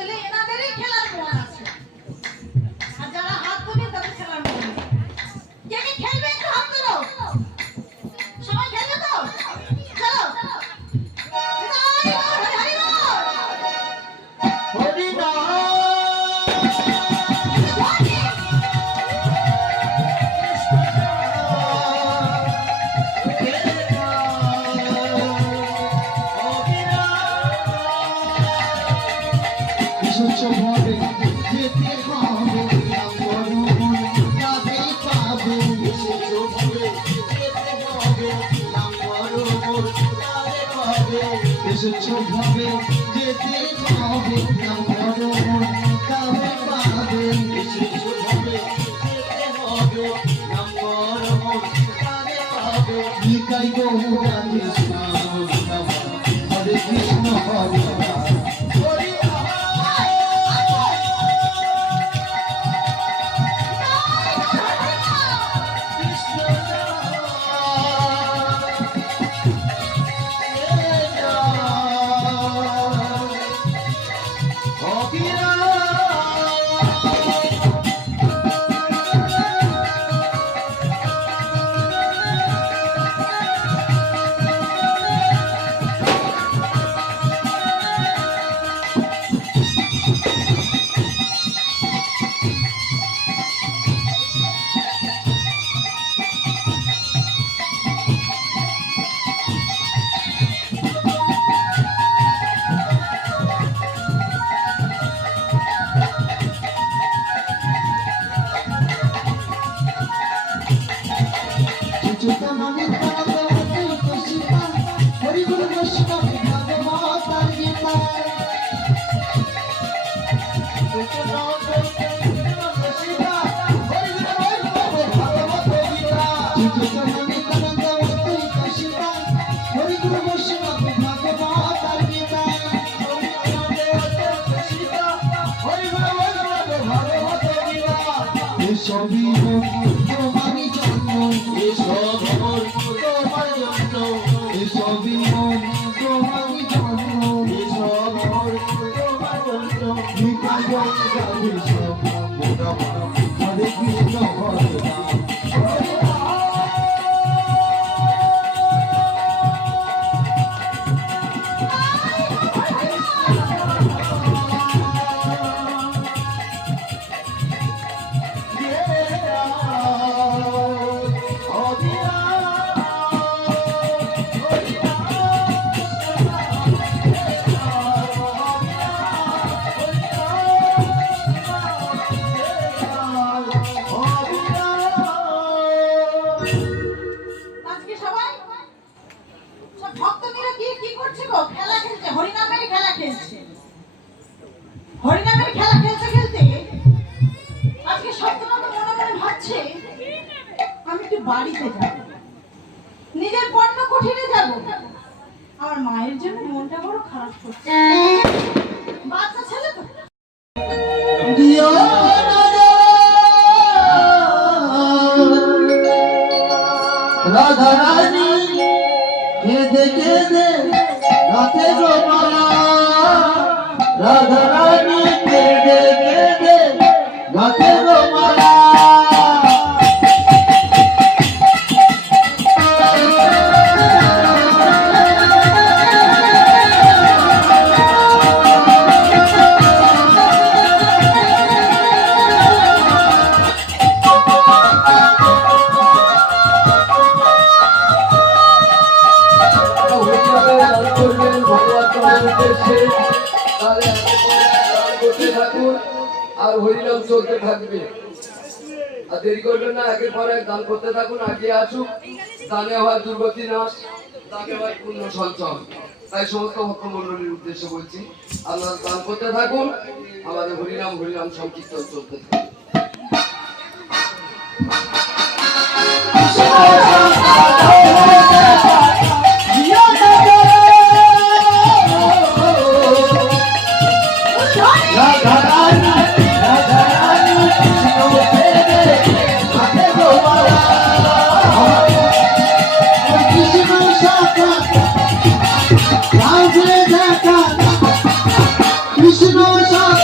আসলে এনাদেরই খেলার মন আছে, আর যারা হাত তুলে তাদের খেলার মন নেই। কে কে খেলবে একটু হাত তোলো। সবাই খেলবে তো? চলো। ভাবে যেতে হবে তবে পাবে নিতাই গৌরা কৃষ্ণ হরে কৃষ্ণ হরে সবই তোমারই জন্য এসব তোমার জন্য এসবই তোমারই জন্য এসব তোমার জন্য নিতাই গৌরা কৃষ্ণ হরে কৃষ্ণ হরে হরিনামের খেলা খেলতে খেলতে আজকে সত্যনাথ মনে মনে ভাবছে আমি একটু বাড়িতে যাব, নিজের পণ্য কুঠিরে যাব। আমার মায়ের জন্য মনটা বড় খারাপ করছে, বাচ্চা ছেলে তো। রাধা রানী কেঁদে কেঁদে রাতে গোপালা রাধা রানী কেঁদে কেঁদে রাতে গোপালা আর হরিনাম চলতে থাকবে, আর দেরি করবেন না, একের পর এক দান করতে থাকুন। আগে আসুক, দানে হয় দুর্গতি নাশ, দানে হয় পুণ্য সঞ্চয়। তাই সমস্ত ভক্তমণ্ডলীর উদ্দেশ্যে বলছি, আপনারা দান করতে থাকুন, আমাদের হরিনাম হরিনাম সংকীর্তন চলতে থাকুন। Krishna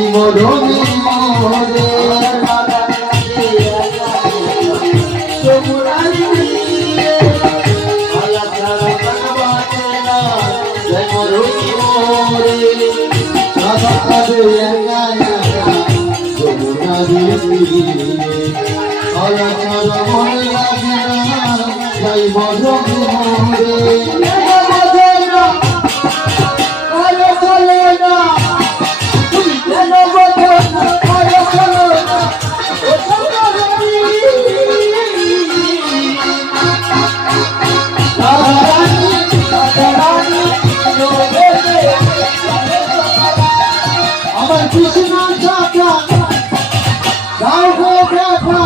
যাই মরণে মরে যমুনারি তীরে মালা ছাড়া প্রাণ বাঁচে না যাই মরণে মরে সাদা কাঁদে একা একা যমুনারি তীরে মালা ছাড়া মন লাগে না যাই মরণে মরে আমার কৃষ্ণ চাচা গাও গো ব্যাপা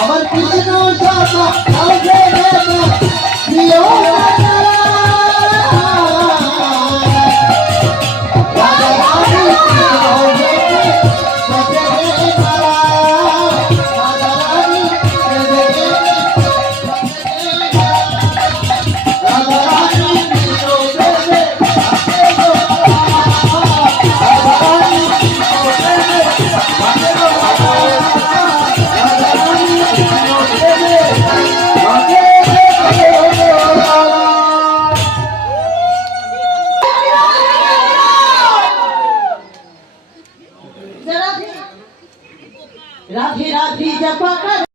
আমার কৃষ্ণ চাচা গাও গো ব্যাপা প্রিয় রাধে রাধে জপা